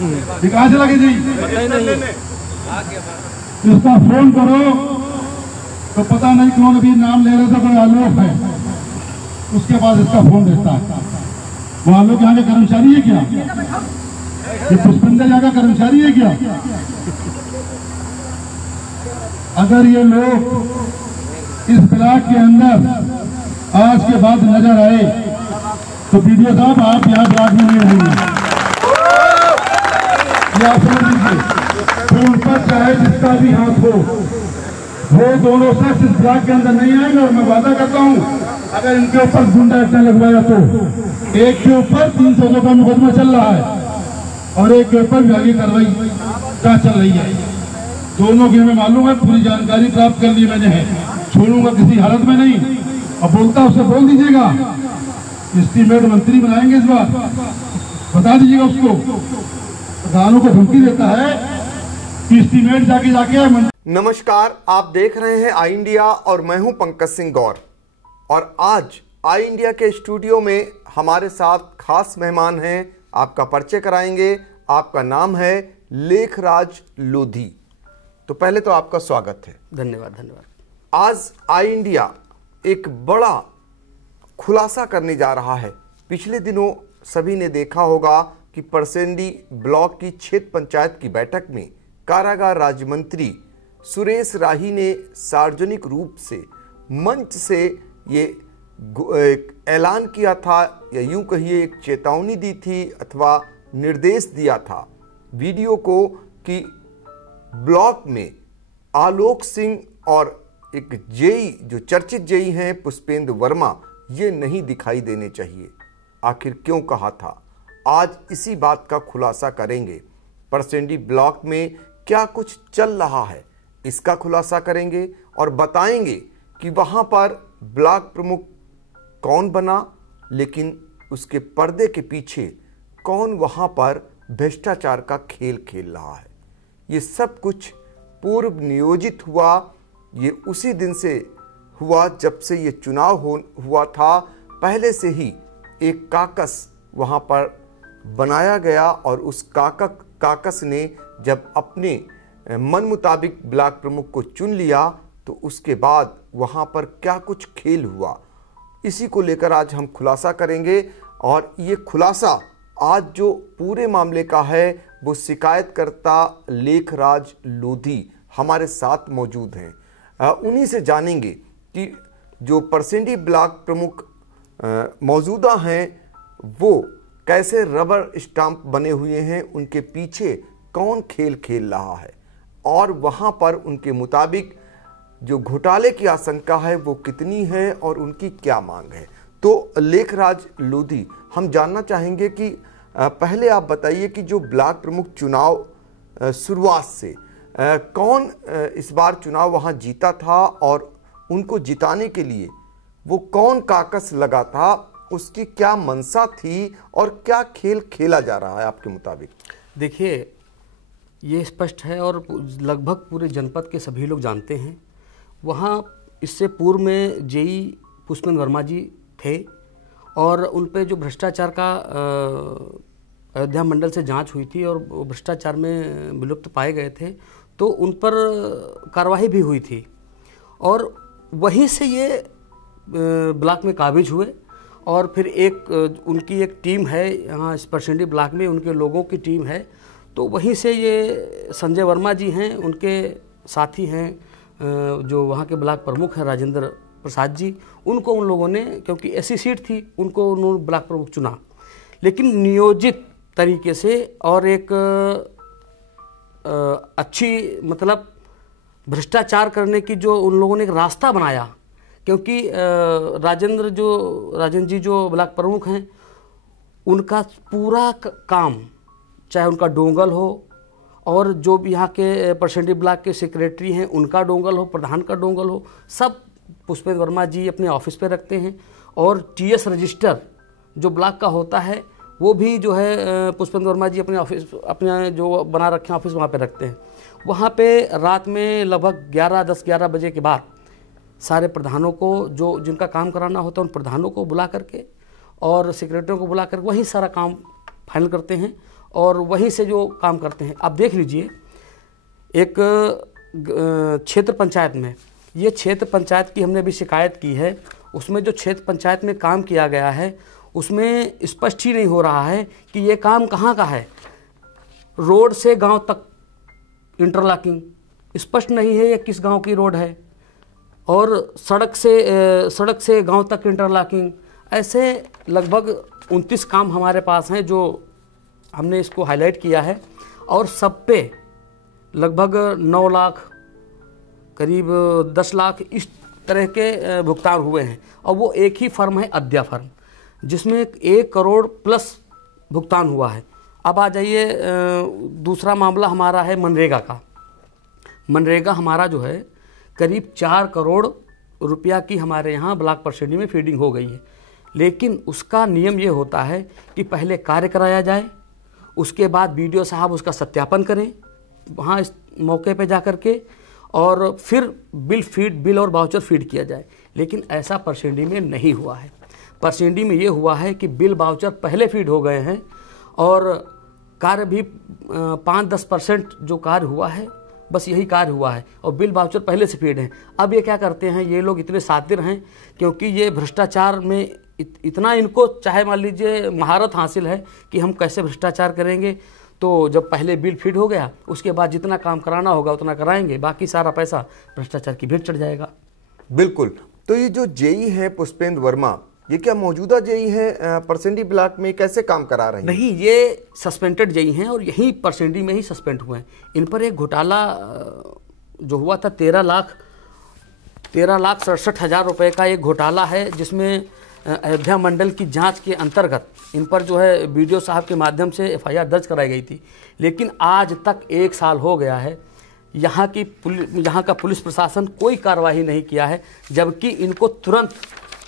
ये कहाँ चला गया जी? इसका फोन करो तो पता नहीं कौन अभी नाम ले रहा था, कोई आलोक है, उसके पास इसका फोन रहता है। वो आलोक यहाँ के कर्मचारी है क्या? ये पुष्पेंद्र यहाँ का कर्मचारी है क्या? अगर ये लोग इस ब्लॉक के अंदर आज के बाद नजर आए तो वीडियो साहब आप यहाँ ब्लॉक में नहीं रहेंगे, या समझ लीजिए। फिर उन पर चाहे जिसका भी हाथ हो, वो दोनों शख्स इस ब्लॉक के अंदर नहीं आएंगे। और मैं वादा करता हूँ अगर इनके ऊपर गुंडा एक्शन लगवाया तो एक के ऊपर 300 का मुकदमा चल रहा है और एक के ऊपर विभागीय कार्रवाई क्या चल रही है। दोनों की हमें मालूम है, पूरी जानकारी प्राप्त कर ली मैंने है। छोड़ूंगा किसी हालत में नहीं। और बोलता उससे बोल दीजिएगा एस्टीमेट मंत्री बनाएंगे इस बार, बता दीजिएगा उसको। प्रधानों को धमकी देता है कि एस्टीमेट जाके नमस्कार, आप देख रहे हैं आई इंडिया और मैं हूं पंकज सिंह गौर। और आज आई इंडिया के स्टूडियो में हमारे साथ खास मेहमान हैं। आपका परिचय कराएंगे। आपका नाम है लेखराज लोधी। तो पहले तो आपका स्वागत है। धन्यवाद। आज आई इंडिया एक बड़ा खुलासा करने जा रहा है। पिछले दिनों सभी ने देखा होगा कि परसेंडी ब्लॉक की क्षेत्र पंचायत की बैठक में कारागार राज्य मंत्री सुरेश राही ने सार्वजनिक रूप से मंच से ये ऐलान किया था, या यूं कहिए एक चेतावनी दी थी अथवा निर्देश दिया था वीडियो को कि ब्लॉक में आलोक सिंह और एक जेई जो चर्चित जेई हैं पुष्पेंद्र वर्मा, ये नहीं दिखाई देने चाहिए। आखिर क्यों कहा था, आज इसी बात का खुलासा करेंगे। परसेंडी ब्लॉक में क्या कुछ चल रहा है इसका खुलासा करेंगे और बताएंगे कि वहां पर ब्लॉक प्रमुख कौन बना, लेकिन उसके पर्दे के पीछे कौन वहां पर भ्रष्टाचार का खेल खेल रहा है। ये सब कुछ पूर्व नियोजित हुआ। ये उसी दिन से हुआ जब से ये चुनाव हुआ था। पहले से ही एक काकस वहां पर बनाया गया और उस काकस ने जब अपने मन मुताबिक ब्लॉक प्रमुख को चुन लिया तो उसके बाद वहां पर क्या कुछ खेल हुआ, इसी को लेकर आज हम खुलासा करेंगे। और ये खुलासा आज जो पूरे मामले का है वो शिकायतकर्ता लेखराज लोधी हमारे साथ मौजूद हैं। उन्हीं से जानेंगे कि जो परसेंडी ब्लॉक प्रमुख मौजूदा हैं वो कैसे रबर स्टाम्प बने हुए हैं, उनके पीछे कौन खेल खेल रहा है और वहां पर उनके मुताबिक जो घोटाले की आशंका है वो कितनी है और उनकी क्या मांग है। तो लेखराज लोधी, हम जानना चाहेंगे कि पहले आप बताइए कि जो ब्लॉक प्रमुख चुनाव शुरुआत से कौन इस बार चुनाव वहां जीता था और उनको जिताने के लिए वो कौन काकस लगा था, उसकी क्या मंशा थी और क्या खेल खेला जा रहा है आपके मुताबिक। देखिए, ये स्पष्ट है और लगभग पूरे जनपद के सभी लोग जानते हैं। वहाँ इससे पूर्व में जेई पुष्पेंद्र वर्मा जी थे और उन पे जो भ्रष्टाचार का अयोध्या मंडल से जांच हुई थी और भ्रष्टाचार में विलुप्त पाए गए थे, तो उन पर कार्रवाई भी हुई थी और वहीं से ये ब्लॉक में काबिज हुए। और फिर उनकी एक टीम है यहाँ परसेंडी ब्लॉक में, उनके लोगों की टीम है, तो वहीं से ये संजय वर्मा जी हैं, उनके साथी हैं जो वहाँ के ब्लॉक प्रमुख हैं राजेंद्र प्रसाद जी, उनको उन लोगों ने, क्योंकि ऐसी सीट थी, उनको उन्होंने ब्लॉक प्रमुख चुना, लेकिन नियोजित तरीके से और एक अच्छी मतलब भ्रष्टाचार करने की जो उन लोगों ने एक रास्ता बनाया। क्योंकि राजेंद्र जी जो ब्लॉक प्रमुख हैं, उनका पूरा काम, चाहे उनका डोंगल हो और जो भी यहाँ के परसेंडी ब्लॉक के सेक्रेटरी हैं उनका डोंगल हो, प्रधान का डोंगल हो, सब पुष्पेंद्र वर्मा जी अपने ऑफिस पे रखते हैं। और टीएस रजिस्टर जो ब्लॉक का होता है वो भी जो है पुष्पेंद्र वर्मा जी अपने ऑफिस, अपने जो बना रखे हैं ऑफिस, वहाँ पे रखते हैं। वहाँ पे रात में लगभग 10-11 बजे के बाद सारे प्रधानों को, जो जिनका काम कराना होता है, उन प्रधानों को बुला करके और सेक्रेटरियों को बुला करके वहीं सारा काम फाइनल करते हैं और वहीं से जो काम करते हैं। आप देख लीजिए, एक क्षेत्र पंचायत में, ये क्षेत्र पंचायत की हमने भी शिकायत की है, उसमें जो क्षेत्र पंचायत में काम किया गया है उसमें स्पष्ट ही नहीं हो रहा है कि ये काम कहाँ का है। रोड से गांव तक इंटरलॉकिंग स्पष्ट नहीं है ये किस गांव की रोड है, और सड़क से गांव तक इंटरलॉकिंग। ऐसे लगभग 29 काम हमारे पास हैं जो हमने इसको हाईलाइट किया है, और सब पे लगभग 9 लाख करीब 10 लाख इस तरह के भुगतान हुए हैं। और वो एक ही फर्म है अद्या फर्म, जिसमें 1 करोड़ प्लस भुगतान हुआ है। अब आ जाइए, दूसरा मामला हमारा है मनरेगा का। मनरेगा हमारा जो है करीब 4 करोड़ रुपया की हमारे यहाँ ब्लॉक परसेंडी में फीडिंग हो गई है, लेकिन उसका नियम ये होता है कि पहले कार्य कराया जाए, उसके बाद बीडीओ साहब उसका सत्यापन करें वहाँ इस मौके पे जा कर के, और फिर बिल और वाउचर फीड किया जाए। लेकिन ऐसा परसेंडी में नहीं हुआ है। परसेंडी में ये हुआ है कि बिल वाउचर पहले फीड हो गए हैं, और कार्य भी 5-10% जो कार्य हुआ है बस यही कार्य हुआ है, और बिल वाउचर पहले से फीड हैं। अब ये क्या करते हैं, ये लोग इतने शातिर हैं क्योंकि ये भ्रष्टाचार में इतना इनको चाहे मान लीजिए महारत हासिल है कि हम कैसे भ्रष्टाचार करेंगे। तो जब पहले बिल फीड हो गया उसके बाद जितना काम कराना होगा उतना कराएंगे, बाकी सारा पैसा भ्रष्टाचार की भीड़ चढ़ जाएगा। बिल्कुल। तो ये जो जेई है पुष्पेंद्र वर्मा, ये क्या मौजूदा जेई है परसेंडी ब्लॉक में, कैसे काम करा रहे हैं? नहीं, ये सस्पेंडेड जेई हैं और यहीं परसेंडी में ही सस्पेंड हुए हैं। इन पर एक घोटाला जो हुआ था 13,67,000 रुपये का एक घोटाला है, जिसमें अयोध्या मंडल की जांच के अंतर्गत इन पर जो है बीडीओ साहब के माध्यम से एफआईआर दर्ज कराई गई थी। लेकिन आज तक 1 साल हो गया है, यहाँ का पुलिस प्रशासन कोई कार्रवाई नहीं किया है, जबकि इनको तुरंत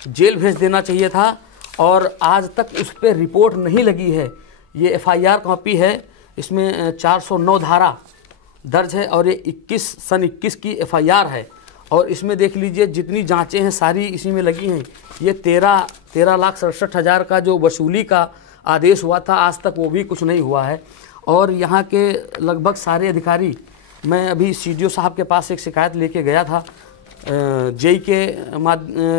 जेल भेज देना चाहिए था, और आज तक उस पर रिपोर्ट नहीं लगी है। ये एफआईआर कॉपी है, इसमें 409 धारा दर्ज है, और ये सन 21 की एफआईआर है, और इसमें देख लीजिए जितनी जांचें हैं सारी इसी में लगी हैं। ये 13,67,000 का जो वसूली का आदेश हुआ था आज तक वो भी कुछ नहीं हुआ है। और यहाँ के लगभग सारे अधिकारी, मैं अभी सीडीओ साहब के पास एक शिकायत लेके गया था जेई के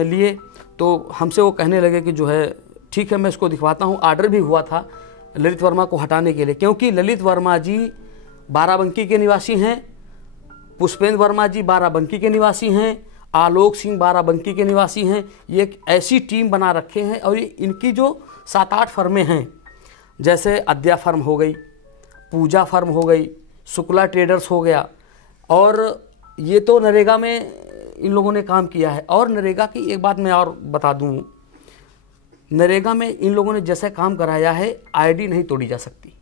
लिए, तो हमसे वो कहने लगे कि जो है ठीक है मैं इसको दिखवाता हूँ। आर्डर भी हुआ था ललित वर्मा को हटाने के लिए, क्योंकि ललित वर्मा जी बाराबंकी के निवासी हैं, पुष्पेंद्र वर्मा जी बाराबंकी के निवासी हैं, आलोक सिंह बाराबंकी के निवासी हैं। ये एक ऐसी टीम बना रखे हैं, और इनकी जो 7-8 फर्में हैं, जैसे अद्या फर्म हो गई, पूजा फर्म हो गई, शुक्ला ट्रेडर्स हो गया, और ये तो नरेगा में इन लोगों ने काम किया है। और नरेगा की एक बात मैं और बता दूं, नरेगा में इन लोगों ने जैसे काम कराया है, आईडी नहीं तोड़ी जा सकती।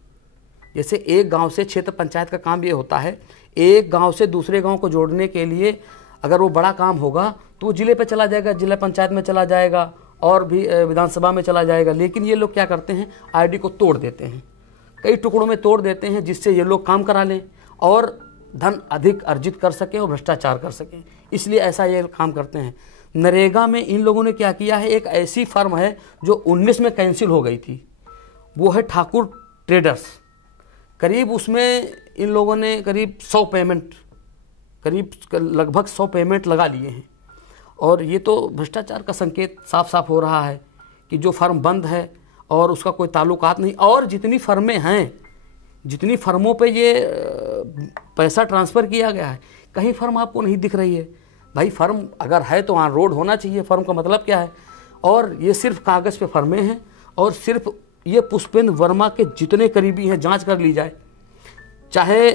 जैसे एक गांव से क्षेत्र पंचायत का काम ये होता है, एक गांव से दूसरे गांव को जोड़ने के लिए अगर वो बड़ा काम होगा तो वो जिले पे चला जाएगा, जिला पंचायत में चला जाएगा, और भी विधानसभा में चला जाएगा। लेकिन ये लोग क्या करते हैं, आईडी को तोड़ देते हैं, कई टुकड़ों में तोड़ देते हैं, जिससे ये लोग काम करा लें और धन अधिक अर्जित कर सकें और भ्रष्टाचार कर सकें। इसलिए ऐसा ये काम करते हैं। नरेगा में इन लोगों ने क्या किया है, एक ऐसी फर्म है जो 19 में कैंसिल हो गई थी, वो है ठाकुर ट्रेडर्स। करीब उसमें इन लोगों ने करीब 100 पेमेंट, करीब लगभग 100 पेमेंट लगा लिए हैं। और ये तो भ्रष्टाचार का संकेत साफ साफ हो रहा है कि जो फर्म बंद है और उसका कोई ताल्लुकात नहीं, और जितनी फर्में हैं, जितनी फर्मों पे ये पैसा ट्रांसफ़र किया गया है, कहीं फर्म आपको नहीं दिख रही है। भाई फर्म अगर है तो वहाँ रोड होना चाहिए, फर्म का मतलब क्या है। और ये सिर्फ कागज़ पे फर्में हैं, और सिर्फ ये पुष्पेंद्र वर्मा के जितने करीबी हैं जांच कर ली जाए, चाहे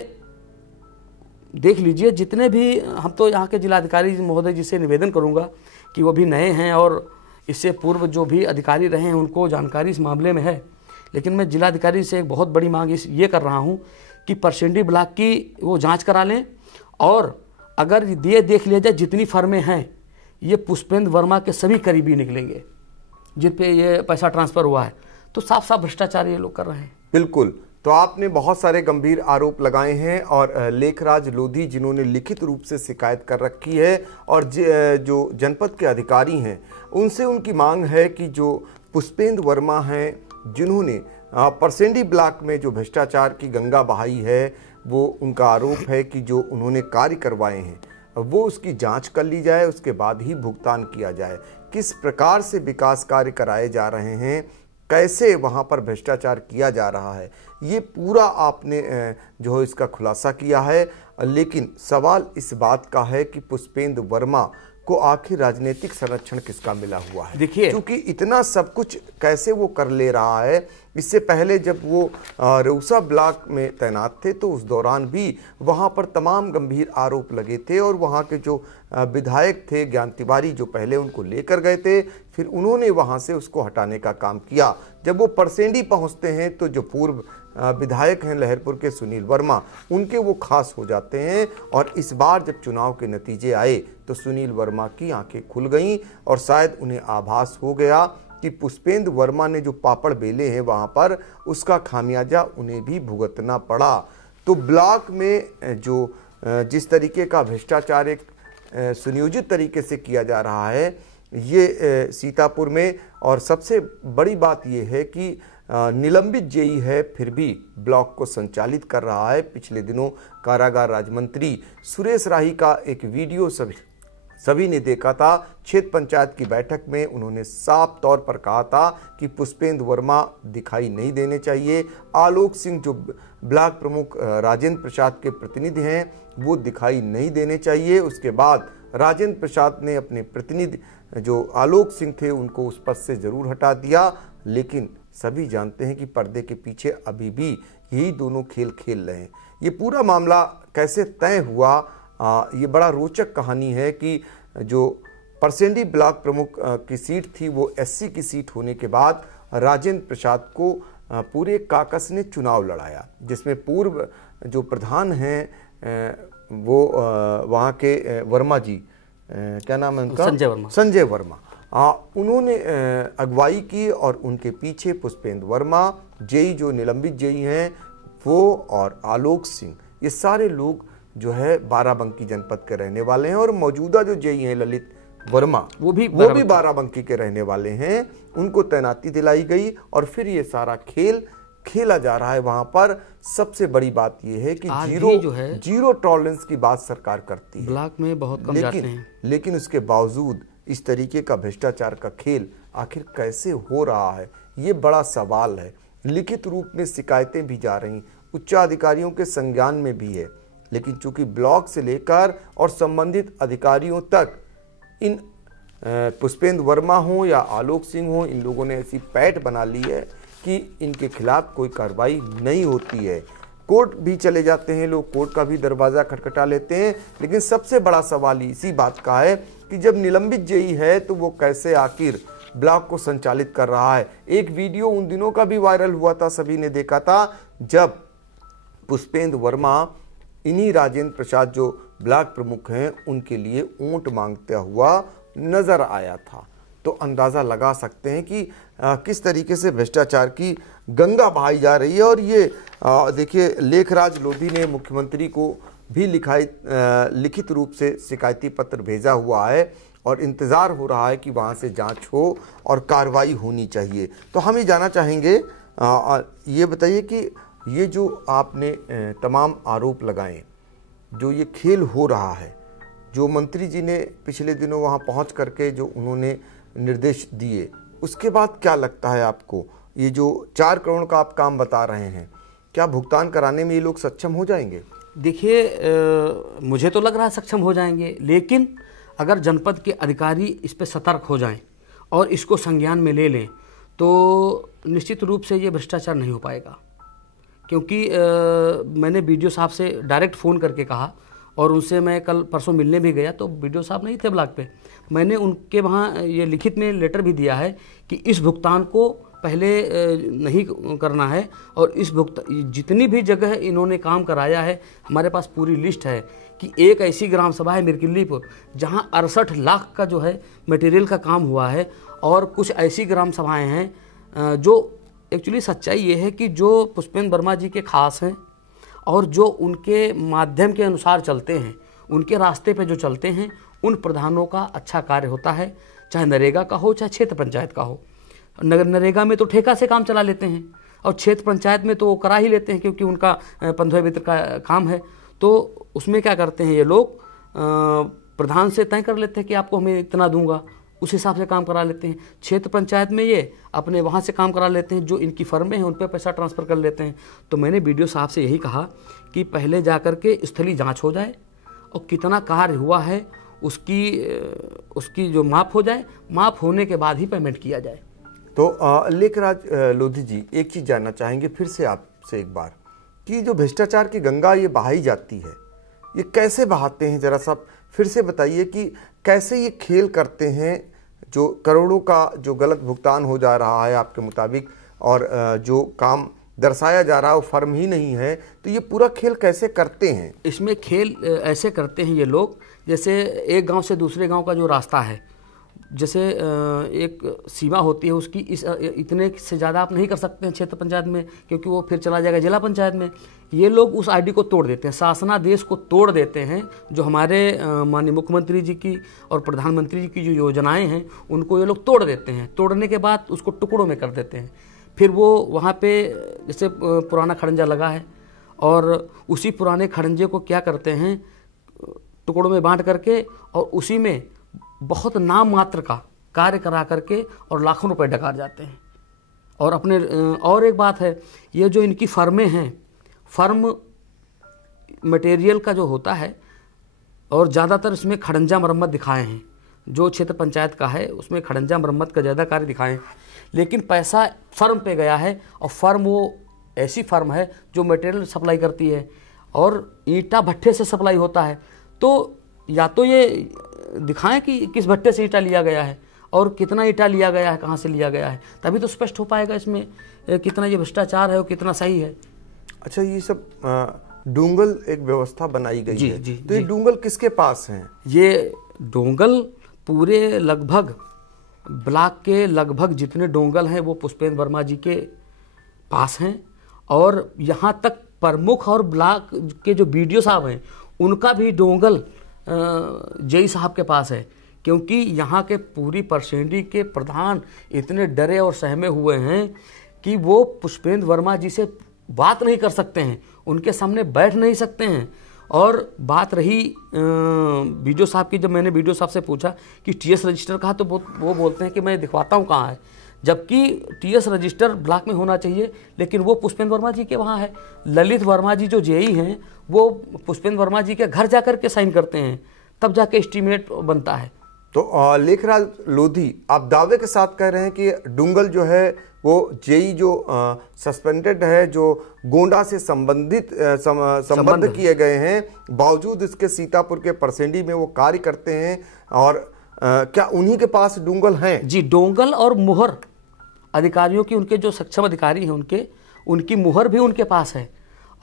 देख लीजिए जितने भी, हम तो यहाँ के जिलाधिकारी महोदय जी से निवेदन करूँगा कि वो भी नए हैं और इससे पूर्व जो भी अधिकारी रहे हैं उनको जानकारी इस मामले में है, लेकिन मैं जिलाधिकारी से एक बहुत बड़ी मांग ये कर रहा हूँ कि परसेंडी ब्लॉक की वो जांच करा लें, और अगर ये देख लिया जाए जितनी फर्में हैं ये पुष्पेंद्र वर्मा के सभी करीबी निकलेंगे जिन पे ये पैसा ट्रांसफ़र हुआ है, तो साफ साफ भ्रष्टाचार ये लोग कर रहे हैं। बिल्कुल। तो आपने बहुत सारे गंभीर आरोप लगाए हैं, और लेखराज लोधी जिन्होंने लिखित रूप से शिकायत कर रखी है, और जो जनपद के अधिकारी हैं उनसे उनकी मांग है कि जो पुष्पेंद्र वर्मा हैं जिन्होंने परसेंडी ब्लॉक में जो भ्रष्टाचार की गंगा बहाई है, वो उनका आरोप है कि जो उन्होंने कार्य करवाए हैं वो उसकी जांच कर ली जाए, उसके बाद ही भुगतान किया जाए। किस प्रकार से विकास कार्य कराए जा रहे हैं, कैसे वहाँ पर भ्रष्टाचार किया जा रहा है, ये पूरा आपने जो है इसका खुलासा किया है। लेकिन सवाल इस बात का है कि पुष्पेंद्र वर्मा को आखिर राजनीतिक संरक्षण किसका मिला हुआ है। देखिए, क्योंकि इतना सब कुछ कैसे वो कर ले रहा है। इससे पहले जब वो रउसा ब्लॉक में तैनात थे तो उस दौरान भी वहाँ पर तमाम गंभीर आरोप लगे थे और वहाँ के जो विधायक थे ज्ञान तिवारी, जो पहले उनको लेकर गए थे, फिर उन्होंने वहाँ से उसको हटाने का काम किया। जब वो परसेंडी पहुँचते हैं तो जो पूर्व विधायक हैं लहरपुर के सुनील वर्मा, उनके वो खास हो जाते हैं। और इस बार जब चुनाव के नतीजे आए तो सुनील वर्मा की आंखें खुल गईं और शायद उन्हें आभास हो गया कि पुष्पेंद्र वर्मा ने जो पापड़ बेले हैं वहाँ पर, उसका खामियाजा उन्हें भी भुगतना पड़ा। तो ब्लॉक में जो जिस तरीके का भ्रष्टाचार एक सुनियोजित तरीके से किया जा रहा है ये सीतापुर में, और सबसे बड़ी बात ये है कि निलंबित जेई है फिर भी ब्लॉक को संचालित कर रहा है। पिछले दिनों कारागार राज्य मंत्री सुरेश राही का एक वीडियो सभी ने देखा था। क्षेत्र पंचायत की बैठक में उन्होंने साफ तौर पर कहा था कि पुष्पेंद्र वर्मा दिखाई नहीं देने चाहिए, आलोक सिंह जो ब्लॉक प्रमुख राजेंद्र प्रसाद के प्रतिनिधि हैं वो दिखाई नहीं देने चाहिए। उसके बाद राजेंद्र प्रसाद ने अपने प्रतिनिधि जो आलोक सिंह थे उनको उस पद से जरूर हटा दिया। लेकिन सभी जानते हैं कि पर्दे के पीछे अभी भी यही दोनों खेल खेल रहे हैं। ये पूरा मामला कैसे तय हुआ, ये बड़ा रोचक कहानी है कि जो परसेंडी ब्लॉक प्रमुख की सीट थी वो एससी की सीट होने के बाद राजेंद्र प्रसाद को पूरे काकस ने चुनाव लड़ाया, जिसमें पूर्व जो प्रधान हैं वो वहाँ के वर्मा जी, क्या नाम है उनका, संजय वर्मा, उन्होंने अगुवाई की और उनके पीछे पुष्पेंद्र वर्मा, जेई जो निलंबित जेई हैं वो, और आलोक सिंह, ये सारे लोग जो है बाराबंकी जनपद के रहने वाले हैं। और मौजूदा जो जेई हैं ललित वर्मा वो भी बाराबंकी के रहने वाले हैं, उनको तैनाती दिलाई गई और फिर ये सारा खेल खेला जा रहा है वहां पर। सबसे बड़ी बात यह है कि जीरो टॉलरेंस की बात सरकार करती है, ब्लॉक में बहुत कम जाते हैं, लेकिन उसके बावजूद इस तरीके का भ्रष्टाचार का खेल आखिर कैसे हो रहा है, ये बड़ा सवाल है। लिखित रूप में शिकायतें भी जा रही, उच्चाधिकारियों के संज्ञान में भी है, लेकिन चूंकि ब्लॉक से लेकर और संबंधित अधिकारियों तक इन पुष्पेंद्र वर्मा हो या आलोक सिंह हो, इन लोगों ने ऐसी पैठ बना ली है कि इनके खिलाफ कोई कार्रवाई नहीं होती है। कोर्ट भी चले जाते हैं लोग, कोर्ट का भी दरवाज़ा खटखटा लेते हैं। लेकिन सबसे बड़ा सवाल इसी बात का है कि जब निलंबित जेई है तो वो कैसे आखिर ब्लॉक को संचालित कर रहा है। एक वीडियो उन दिनों का भी वायरल हुआ था, सभी ने देखा था, जब पुष्पेंद्र वर्मा इन्हीं राजेंद्र प्रसाद जो ब्लॉक प्रमुख हैं उनके लिए ऊंट मांगता हुआ नजर आया था। तो अंदाज़ा लगा सकते हैं कि किस तरीके से भ्रष्टाचार की गंगा बहाई जा रही है। और ये देखिए, लेखराज लोधी ने मुख्यमंत्री को भी लिखित रूप से शिकायती पत्र भेजा हुआ है और इंतज़ार हो रहा है कि वहाँ से जांच हो और कार्रवाई होनी चाहिए। तो हम ये जानना चाहेंगे, ये बताइए कि ये जो आपने तमाम आरोप लगाए, जो ये खेल हो रहा है, जो मंत्री जी ने पिछले दिनों वहाँ पहुँच करके जो उन्होंने निर्देश दिए, उसके बाद क्या लगता है आपको, ये जो 4 करोड़ का आप काम बता रहे हैं, क्या भुगतान कराने में ये लोग सक्षम हो जाएंगे? देखिए, मुझे तो लग रहा है सक्षम हो जाएंगे, लेकिन अगर जनपद के अधिकारी इस पर सतर्क हो जाएं और इसको संज्ञान में ले लें तो निश्चित रूप से ये भ्रष्टाचार नहीं हो पाएगा। क्योंकि मैंने बीडीओ साहब से डायरेक्ट फ़ोन करके कहा और उनसे मैं कल परसों मिलने भी गया, तो बीडीओ साहब नहीं थे ब्लॉक पे। मैंने उनके वहाँ ये लिखित में लेटर भी दिया है कि इस भुगतान को पहले नहीं करना है, और इस जितनी भी जगह इन्होंने काम कराया है, हमारे पास पूरी लिस्ट है कि एक ऐसी ग्राम सभा है मिरकिल्लीपुर जहाँ 68 लाख का जो है मटेरियल का काम हुआ है, और कुछ ऐसी ग्राम सभाएँ हैं जो एक्चुअली सच्चाई ये है कि जो पुष्पेंद्र वर्मा जी के खास हैं और जो उनके माध्यम के अनुसार चलते हैं, उनके रास्ते पे जो चलते हैं, उन प्रधानों का अच्छा कार्य होता है, चाहे नरेगा का हो चाहे क्षेत्र पंचायत का हो। नरेगा में तो ठेका से काम चला लेते हैं, और क्षेत्र पंचायत में तो वो करा ही लेते हैं क्योंकि उनका 15वें वित्त का काम है। तो उसमें क्या करते हैं ये लोग, प्रधान से तय कर लेते हैं कि आपको हमें इतना दूंगा, उस हिसाब से काम करा लेते हैं। क्षेत्र पंचायत में ये अपने वहाँ से काम करा लेते हैं, जो इनकी फर्में हैं उन पर पैसा ट्रांसफ़र कर लेते हैं। तो मैंने बीडीओ साहब से यही कहा कि पहले जा कर के स्थलीय जाँच हो जाए और कितना कार्य हुआ है उसकी जो माप हो जाए, माप होने के बाद ही पेमेंट किया जाए। तो लेखराज लोधी जी, एक चीज़ जानना चाहेंगे फिर से आपसे एक बार, कि जो भ्रष्टाचार की गंगा ये बहाई जाती है, ये कैसे बहाते हैं? ज़रा सा फिर से बताइए कि कैसे ये खेल करते हैं, जो करोड़ों का जो गलत भुगतान हो जा रहा है आपके मुताबिक, और जो काम दर्शाया जा रहा है वो फर्म ही नहीं है, तो ये पूरा खेल कैसे करते हैं? इसमें खेल ऐसे करते हैं ये लोग, जैसे एक गांव से दूसरे गांव का जो रास्ता है, जैसे एक सीमा होती है उसकी, इतने से ज़्यादा आप नहीं कर सकते हैं क्षेत्र पंचायत में, क्योंकि वो फिर चला जाएगा जिला पंचायत में। ये लोग उस आईडी को तोड़ देते हैं, शासनादेश को तोड़ देते हैं। जो हमारे माननीय मुख्यमंत्री जी की और प्रधानमंत्री जी की जो योजनाएं हैं उनको ये लोग तोड़ देते हैं। तोड़ने के बाद उसको टुकड़ों में कर देते हैं। फिर वो वहाँ पे जैसे पुराना खड़ंजा लगा है, और उसी पुराने खड़ंजे को क्या करते हैं, टुकड़ों में बांट करके और उसी में बहुत नाम मात्र का कार्य करा करके और लाखों रुपए डकार जाते हैं। और अपने और एक बात है, ये जो इनकी फर्में हैं, फर्म मटेरियल का जो होता है, और ज़्यादातर इसमें खड़ंजा मरम्मत दिखाए हैं। जो क्षेत्र पंचायत का है उसमें खड़ंजा मरम्मत का ज़्यादा कार्य दिखाए हैं, लेकिन पैसा फर्म पे गया है। और फर्म वो ऐसी फर्म है जो मटेरियल सप्लाई करती है और ईंटा भट्ठे से सप्लाई होता है। तो या तो ये दिखाएं कि किस भट्टे से ईंटा लिया गया है और कितना ईंटा लिया गया है, कहाँ से लिया गया है, तभी तो स्पष्ट हो पाएगा इसमें कितना ये भ्रष्टाचार है और कितना सही है। अच्छा, ये सब डोंगल एक व्यवस्था बनाई गई है, तो ये डोंगल किसके पास हैं? ये डोंगल पूरे लगभग ब्लॉक के लगभग जितने डोंगल हैं वो पुष्पेंद्र वर्मा जी के पास हैं। और यहाँ तक प्रमुख और ब्लॉक के जो बीडीओ साहब हैं उनका भी डोंगल जेई साहब के पास है, क्योंकि यहाँ के पूरी परसेंडी के प्रधान इतने डरे और सहमे हुए हैं कि वो पुष्पेंद्र वर्मा जी से बात नहीं कर सकते हैं, उनके सामने बैठ नहीं सकते हैं। और बात रही बीडीओ साहब की, जब मैंने बीडीओ साहब से पूछा कि टीएस रजिस्टर कहा, तो वो बोलते हैं कि मैं दिखवाता हूँ कहाँ है, जबकि टीएस रजिस्टर ब्लॉक में होना चाहिए, लेकिन वो पुष्पेंद्र वर्मा जी के वहाँ है। ललित वर्मा जी जो जेई हैं वो पुष्पेंद्र वर्मा जी के घर जाकर के साइन करते हैं, तब जाके एस्टीमेट बनता है। तो लेखराज लोधी, आप दावे के साथ कह रहे हैं कि डुंगल जो है वो जेई जो सस्पेंडेड है, जो गोंडा से संबंध किए गए हैं, बावजूद इसके सीतापुर के परसेंडी में वो कार्य करते हैं, और क्या उन्हीं के पास डोंगल हैं? जी, डोंगल और मुहर अधिकारियों की, उनके जो सक्षम अधिकारी हैं उनकी मुहर भी उनके पास है।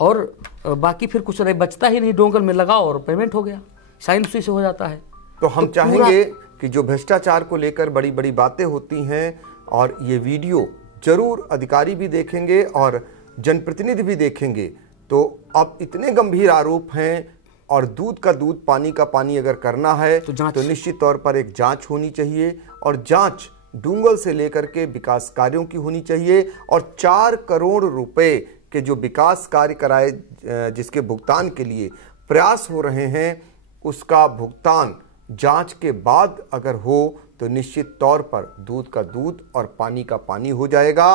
और बाकी फिर कुछ बचता ही नहीं, डोंगल में लगाओ और पेमेंट हो गया, साइन उसी से हो जाता है। तो हम चाहेंगे कि जो भ्रष्टाचार को लेकर बड़ी बड़ी बातें होती हैं, और ये वीडियो जरूर अधिकारी भी देखेंगे और जनप्रतिनिधि भी देखेंगे, तो अब इतने गंभीर आरोप हैं, और दूध का दूध पानी का पानी अगर करना है तो निश्चित तौर पर एक जांच होनी चाहिए, और जांच डुंगल से लेकर के विकास कार्यों की होनी चाहिए। और 4 करोड़ रुपए के जो विकास कार्य कराए, जिसके भुगतान के लिए प्रयास हो रहे हैं, उसका भुगतान जांच के बाद अगर हो तो निश्चित तौर पर दूध का दूध और पानी का पानी हो जाएगा।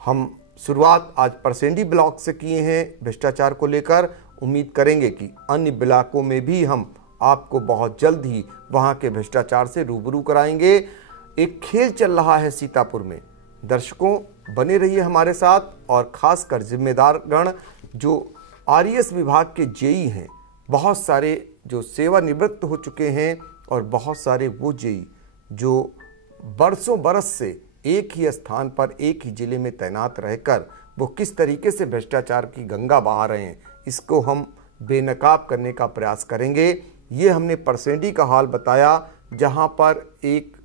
हम शुरुआत आज परसेंडी ब्लॉक से किए हैं भ्रष्टाचार को लेकर, उम्मीद करेंगे कि अन्य ब्लॉकों में भी हम आपको बहुत जल्द ही वहां के भ्रष्टाचार से रूबरू कराएंगे। एक खेल चल रहा है सीतापुर में, दर्शकों बने रहिए हमारे साथ, और खासकर जिम्मेदारगण जो आरईएस विभाग के जेई हैं, बहुत सारे जो सेवानिवृत्त हो चुके हैं, और बहुत सारे वो जेई जो बरसों बरस से एक ही स्थान पर एक ही जिले में तैनात रहकर वो किस तरीके से भ्रष्टाचार की गंगा बहा रहे हैं, इसको हम बेनकाब करने का प्रयास करेंगे। ये हमने परसेंडी का हाल बताया, जहां पर एक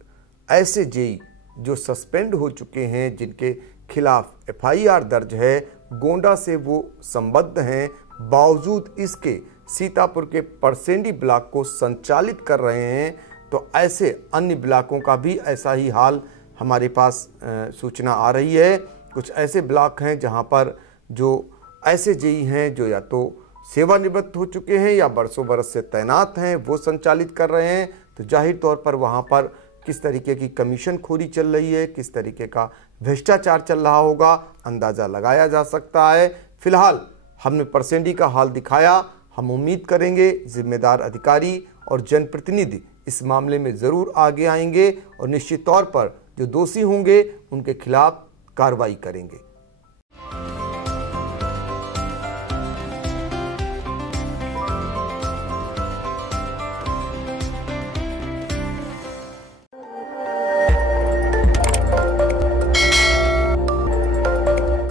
ऐसे जेई जो सस्पेंड हो चुके हैं, जिनके खिलाफ एफआईआर दर्ज है, गोंडा से वो संबद्ध हैं, बावजूद इसके सीतापुर के परसेंडी ब्लॉक को संचालित कर रहे हैं। तो ऐसे अन्य ब्लॉकों का भी ऐसा ही हाल हमारे पास सूचना आ रही है, कुछ ऐसे ब्लॉक हैं जहां पर जो ऐसे जेई हैं जो या तो सेवानिवृत्त हो चुके हैं या बरसों बरस से तैनात हैं, वो संचालित कर रहे हैं। तो जाहिर तौर पर वहां पर किस तरीके की कमीशन खोरी चल रही है, किस तरीके का भ्रष्टाचार चल रहा होगा, अंदाज़ा लगाया जा सकता है। फिलहाल हमने परसेंडी का हाल दिखाया। हम उम्मीद करेंगे जिम्मेदार अधिकारी और जनप्रतिनिधि इस मामले में ज़रूर आगे आएंगे और निश्चित तौर पर जो दोषी होंगे उनके खिलाफ कार्रवाई करेंगे।